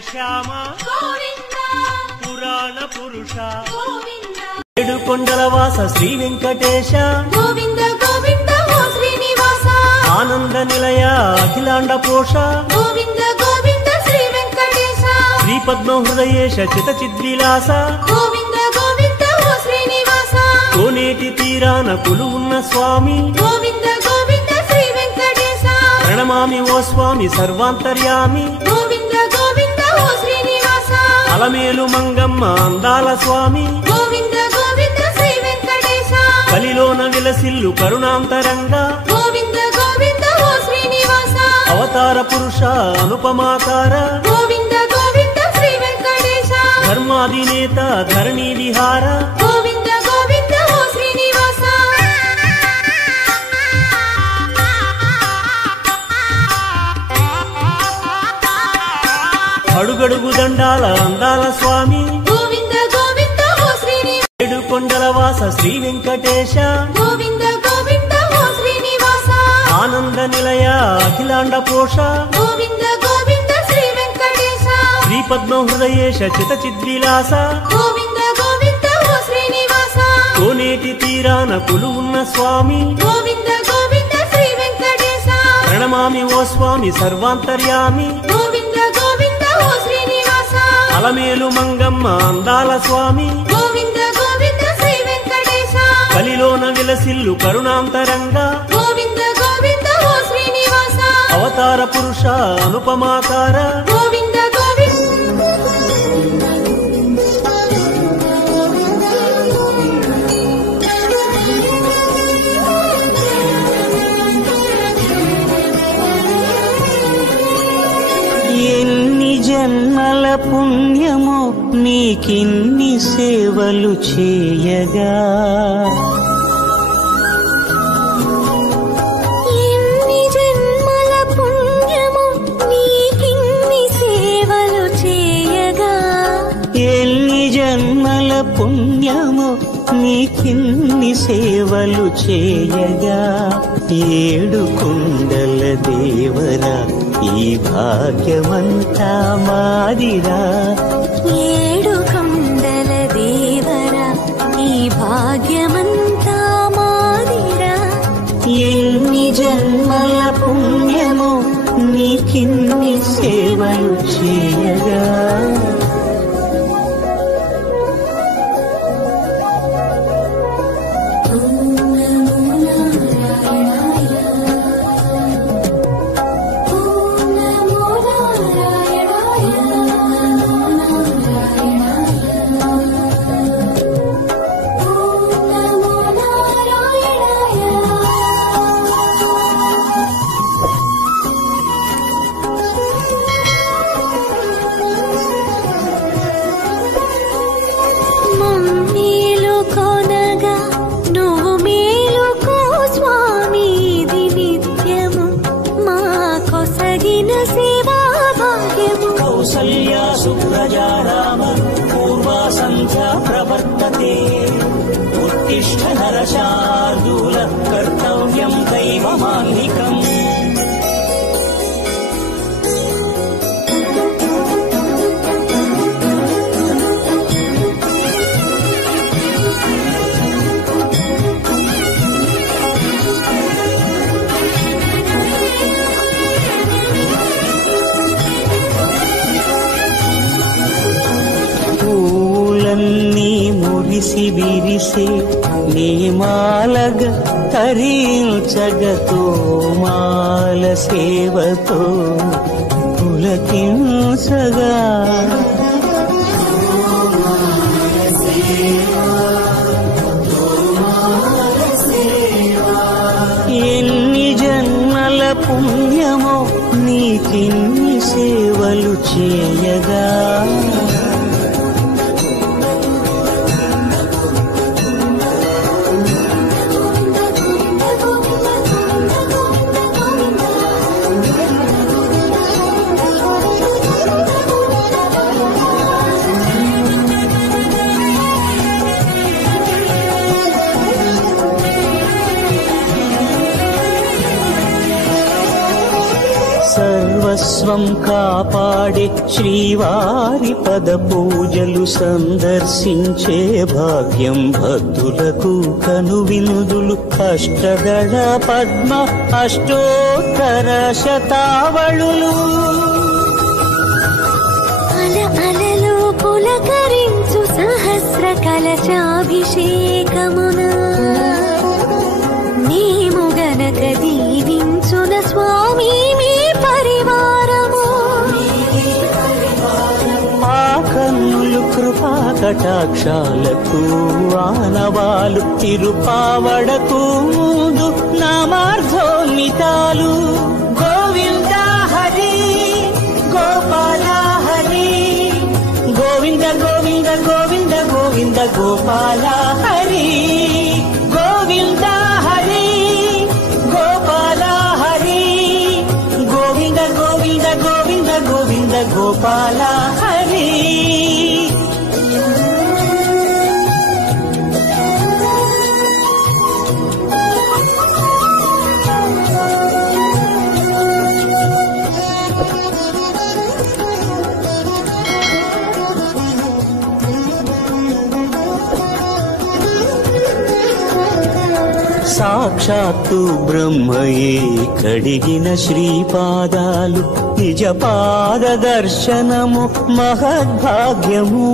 శ్యామ పురాణ పురుష ఏడుకొండల వాస శ్రీ వెంకటేశ గోవింద గోవింద ఓ శ్రీనివాస ఆనంద నిలయ అఖిలాండ పోష గోవింద గోవింద శ్రీ వెంకటేశ శ్రీ పద్మ హృదయేశ చిత చిద్విలాస గోవింద గోవింద ఓ శ్రీనివాస కోనేటి తీరాన కొలువున్న స్వామి గోవింద గోవింద శ్రీ వెంకటేశ ప్రణమామి ఓ స్వామి సర్వాంతర్యామి గోవింద గోవింద ఓ శ్రీనివాస అలమేలు మంగమ్మ అందాల స్వామి గోవింద గోవింద శ్రీ వెంకటేశ కలిలోన విలసిల్లు కరుణాంతరంగా గోవింద గోవింద ఓ శ్రీనివాస అవతార పురుష అనుపమాకార గోవింద గోవింద శ్రీ వెంకటేశ ధర్మాధినేత ధరణి విహార గోవింద గోవింద ఓ శ్రీనివాస అడుగడుగు దండాల అందాల స్వామి గోవింద గోవింద ఓ శ్రీనివాస ఏడుకొండల వాస శ్రీ వెంకటేశ గోవింద గోవింద ఓ శ్రీనివాస ఆనంద నిలయ అఖిలాండ పోష గోవింద గోవింద శ్రీ వెంకటేశ శ్రీ పద్మ హృదయేశ చిత చిద్విలాస గోవింద గోవింద ఓ శ్రీనివాస కోనేటి తీరాన కొలువున్న స్వామి గోవింద గోవింద శ్రీ వెంకటేశ ప్రణమామి ఓ స్వామి సర్వాంతర్యామి గోవింద గోవింద ఓ శ్రీనివాస అలమేలు మంగమ్మ అందాల స్వామి గోవింద గోవింద శ్రీ వెంకటేశ కలిలోన విలసిల్లు కరుణాంతరంగా గోవింద గోవింద ఓ శ్రీనివాస అవతార పురుష అనుపమాకార గోవింద ఎన్ని జన్మల పుణ్యమో నీకిన్ని సేవలు చేయగా ఎన్ని జన్మల పుణ్యము నీకిన్ని సేవలు చేయగా ఎన్ని జన్మల పుణ్యమో నీకిన్ని సేవలు చేయగా ఏడు కుండల దేవరా ఈ భాగ్యమంతా మాదిరా ఏడు కొండల దేవరా ఈ భాగ్యమంతా మాదిరా ఎన్ని జన్మల పుణ్యమో నీకిన్ని సేవలు చేయగా మమ్మేలు కొనగా నువ్వు మేలుకో స్వామి ఇది నిత్యము మా కొసగిన సేవా భాగ్యము కౌసల్యా సుప్రజా రామ పూర్వా సంధ్యా ప్రవర్తతే ఉత్తిష్ఠ నరశార్దూల కర్తవ్యం దైవమాన్నికం పూలన్నీ మురిసి విరిసే నీమాలగ తరించగతో మాల సేవతో పులకించగా ఎన్ని జన్మల పుణ్యమో నీకిన్ని సేవలు చేయగా సర్వస్వం కాపాడే శ్రీవారి పద పూజలు సందర్శించే భాగ్యం భక్తులకు కనువినుదులు అష్టదళ పద్మ అష్టోత్తర శతావళులు అలలు పులకరించు సహస్ర కలశాభిషేకమున నీము గనక దీవించున స్వామి మీ పరివారము ఆ కన్నులు కృపా కటాక్షాలకు ఆనవాలు తిరుపావడకు ముందు నామార్థోన్మితాలు గోవింద హరి గోపాల హరి గోవింద గోవింద గోవింద గోవింద గోపాల హరి గోవింద హరి గోపాల హరి గోవింద గోవింద గోవింద గోవింద గోపాల హరి సాక్షాత్తు బ్రహ్మయే కడిగిన శ్రీపాదాలు నిజ పాద దర్శనము మహద్భాగ్యము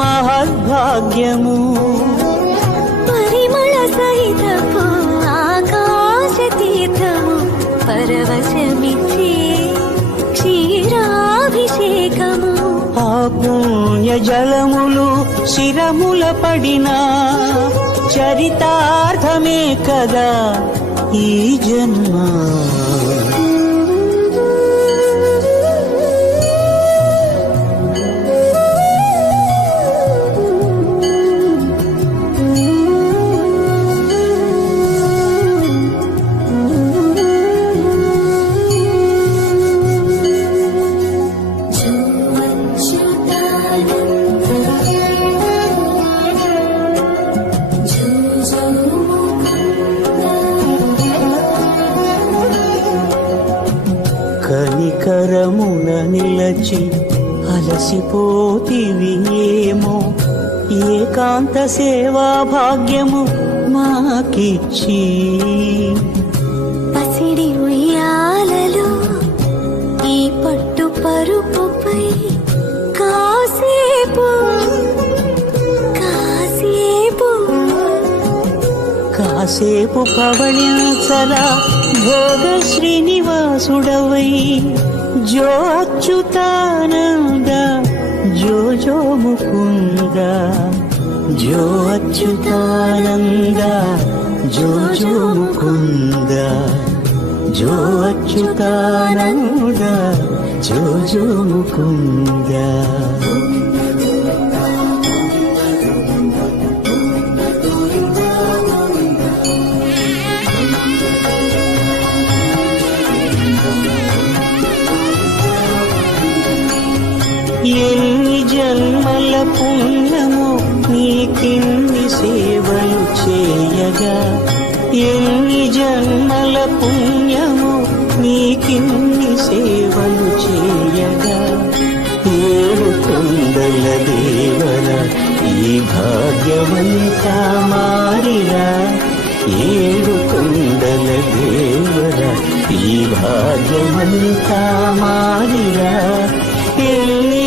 మహద్భాగ్యము పరిమళ సహితము ఆకాశ తీర్థము పరవశమిచ్చే క్షీరాభిషేకము ఆ పుణ్య జలములు శిరముల పడినా చరితార్థమే కదా ఈ జన్మ కనికరమున నిలచి అలసిపోతివి ఏమో ఏకాంత సేవా భాగ్యము మాకిచ్చి పసిడి ఉయ్యాలలో ఈ పట్టు పరుపుపై కాసేపు కాసేపు కాసేపు పవళించలా భోగ శ్రీనివాసుడవై జో అచ్యుతానంద జో జో ముకుంద జో అచ్యుతానంద జో జో ముకుంద జో అచ్యుతానంద జో జో ముకుంద ఎన్ని జన్మల పుణ్యమో నీకిన్ని సేవలు చేయగా ఎన్ని జన్మల పుణ్యమో నీకిన్ని సేవలు చేయగా ఏడు కొండల దేవర ఈ భాగ్యవంతా మారిరా ఏడు కొండల దేవర ఈ భాగ్యవంతా మారిరా ఎన్ని